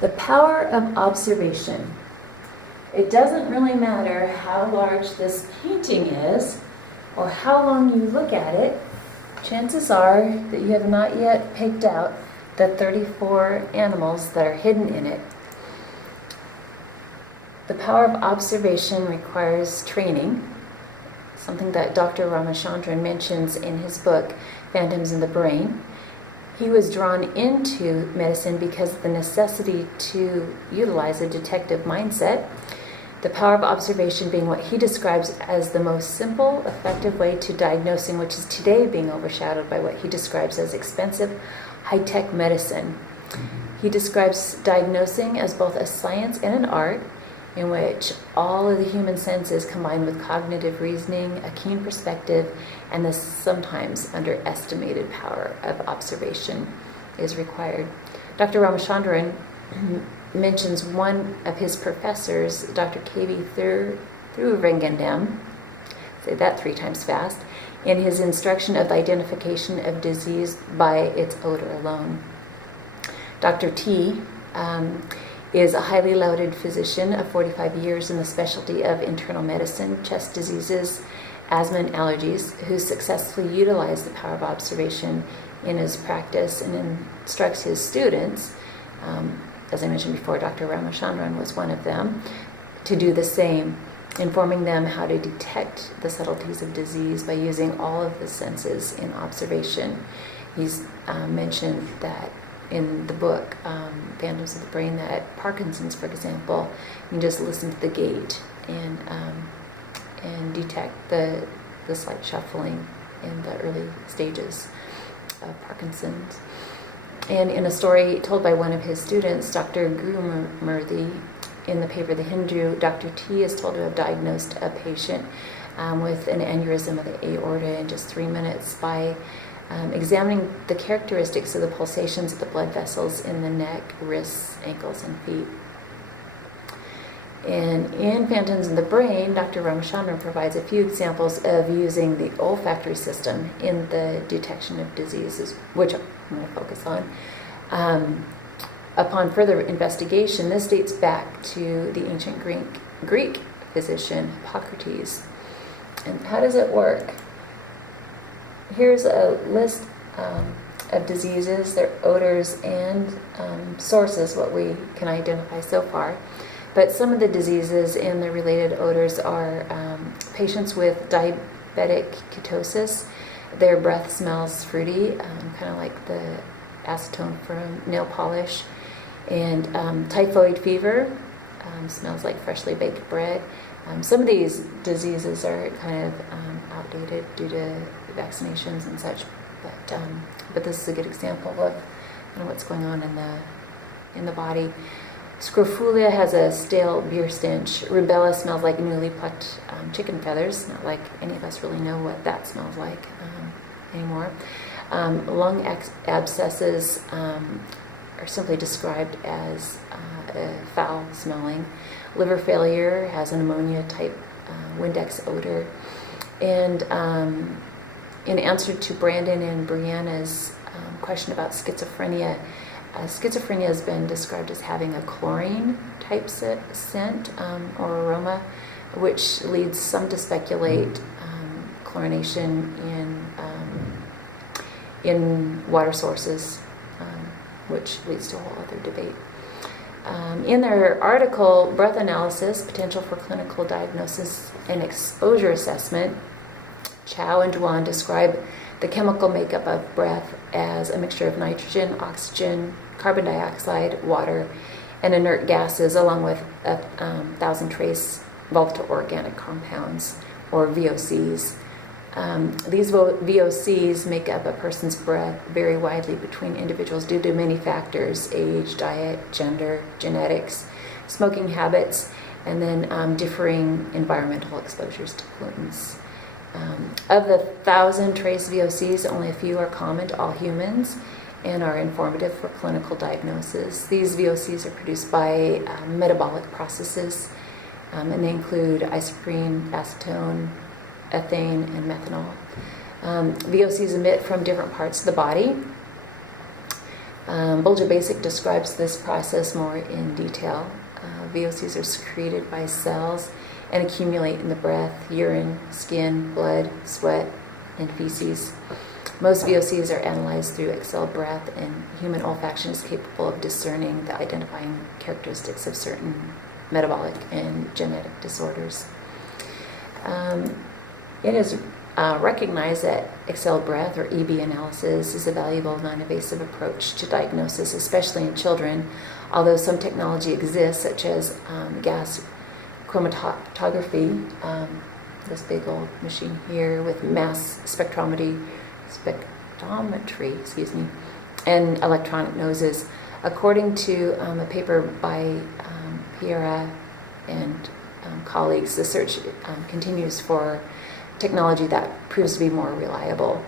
The power of observation. It doesn't really matter how large this painting is or how long you look at it. Chances are that you have not yet picked out the 34 animals that are hidden in it. The power of observation requires training, something that Dr. Ramachandran mentions in his book, Phantoms in the Brain. He was drawn into medicine because of the necessity to utilize a detective mindset, the power of observation being what he describes as the most simple, effective way to diagnosing, which is today being overshadowed by what he describes as expensive, high-tech medicine. He describes diagnosing as both a science and an art, in which all of the human senses combined with cognitive reasoning, a keen perspective, and the sometimes underestimated power of observation is required. Dr. Ramachandran mentions one of his professors, Dr. K.V. Thuruvengandam, say that 3 times fast, in his instruction of the identification of disease by its odor alone. Dr. T. is a highly lauded physician of 45 years in the specialty of internal medicine, chest diseases, asthma, and allergies, who successfully utilized the power of observation in his practice and instructs his students, as I mentioned before, Dr. Ramachandran was one of them, to do the same, informing them how to detect the subtleties of disease by using all of the senses in observation. He's mentioned that in the book, Phantoms of the Brain, that Parkinson's, for example, you can just listen to the gait and detect the slight shuffling in the early stages of Parkinson's. And in a story told by one of his students, Dr. Gurumurthy, in the paper The Hindu, Dr. T is told to have diagnosed a patient with an aneurysm of the aorta in just 3 minutes by examining the characteristics of the pulsations of the blood vessels in the neck, wrists, ankles, and feet. And in Phantoms in the Brain, Dr. Ramachandran provides a few examples of using the olfactory system in the detection of diseases, which I'm going to focus on. Upon further investigation, this dates back to the ancient Greek physician Hippocrates. And how does it work? Here's a list of diseases, their odors, and sources, what we can identify so far. But some of the diseases and the related odors are patients with diabetic ketosis. Their breath smells fruity, kind of like the acetone from nail polish. And typhoid fever smells like freshly baked bread. Some of these diseases are kind of outdated due to vaccinations and such, but this is a good example of what's going on in the body. Scrofulia has a stale beer stench. Rubella smells like newly plucked chicken feathers. Not like any of us really know what that smells like anymore. Lung abscesses are simply described as foul smelling. Liver failure has an ammonia type Windex odor. And in answer to Brandon and Brianna's question about schizophrenia, schizophrenia has been described as having a chlorine type scent or aroma, which leads some to speculate chlorination in water sources, which leads to a whole other debate. In their article, Breath Analysis, Potential for Clinical Diagnosis and Exposure Assessment, Chow and Dwan describe the chemical makeup of breath as a mixture of nitrogen, oxygen, carbon dioxide, water, and inert gases, along with 1,000 trace volatile organic compounds, or VOCs. These VOCs make up a person's breath very widely between individuals due to many factors: age, diet, gender, genetics, smoking habits, and then differing environmental exposures to pollutants. Of the 1,000 trace VOCs, only a few are common to all humans and are informative for clinical diagnosis. These VOCs are produced by metabolic processes, and they include isoprene, acetone, ethane, and methanol. VOCs emit from different parts of the body. Bulger Basic describes this process more in detail. VOCs are secreted by cells and accumulate in the breath, urine, skin, blood, sweat, and feces. Most VOCs are analyzed through exhaled breath, and human olfaction is capable of discerning the identifying characteristics of certain metabolic and genetic disorders. It is recognized that exhaled breath, or EB analysis, is a valuable non-invasive approach to diagnosis, especially in children, although some technology exists, such as gas chromatography, this big old machine here with mass spectrometry, and electronic noses. According to a paper by Piera and colleagues, the search continues for technology that proves to be more reliable,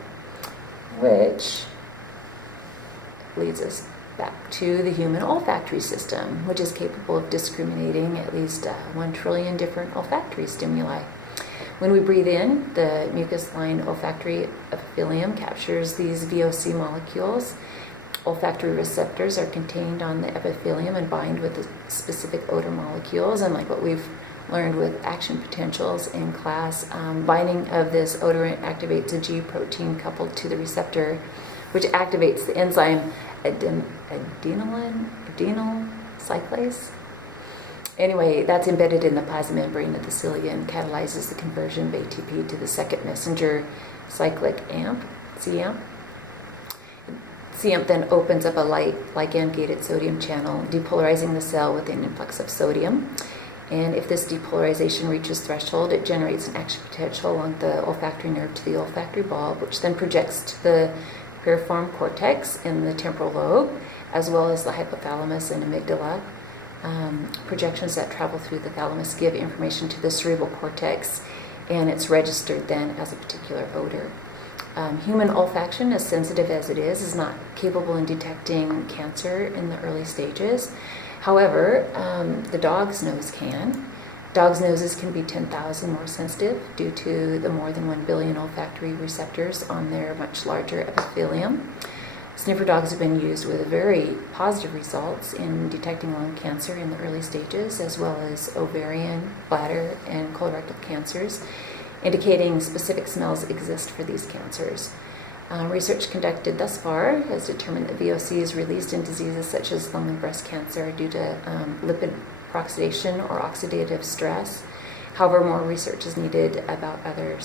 which leads us back to the human olfactory system, which is capable of discriminating at least 1 trillion different olfactory stimuli. When we breathe in, the mucus-lined olfactory epithelium captures these VOC molecules. Olfactory receptors are contained on the epithelium and bind with the specific odor molecules, and like what we've learned with action potentials in class, binding of this odorant activates a G protein coupled to the receptor, which activates the enzyme adenyl cyclase. Anyway, that's embedded in the plasma membrane of the cilia and catalyzes the conversion of ATP to the second messenger cyclic AMP, CAMP. CAMP then opens up a light ligand-gated sodium channel, depolarizing the cell with an influx of sodium. And if this depolarization reaches threshold, it generates an action potential along the olfactory nerve to the olfactory bulb, which then projects to the piriform cortex in the temporal lobe, as well as the hypothalamus and amygdala. Projections that travel through the thalamus give information to the cerebral cortex, and it's registered then as a particular odor. Human olfaction, as sensitive as it is not capable in detecting cancer in the early stages. However, the dog's nose can. Dogs' noses can be 10,000 more sensitive due to the more than 1 billion olfactory receptors on their much larger epithelium. Sniffer dogs have been used with very positive results in detecting lung cancer in the early stages, as well as ovarian, bladder, and colorectal cancers, indicating specific smells exist for these cancers. Research conducted thus far has determined that VOCs released in diseases such as lung and breast cancer are due to lipid peroxidation or oxidative stress. However, more research is needed about other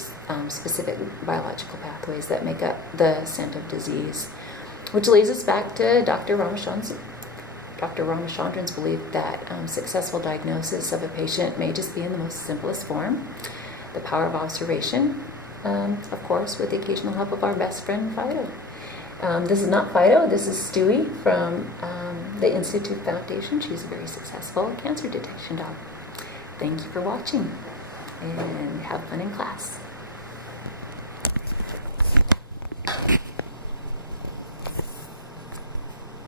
specific biological pathways that make up the scent of disease. Which leads us back to Dr. Ramachandran's belief that successful diagnosis of a patient may just be in the most simplest form. The power of observation, of course, with the occasional help of our best friend Fido. This is not Fido, this is Stewie from the Institute Foundation. She's a very successful cancer detection dog. Thank you for watching, and have fun in class.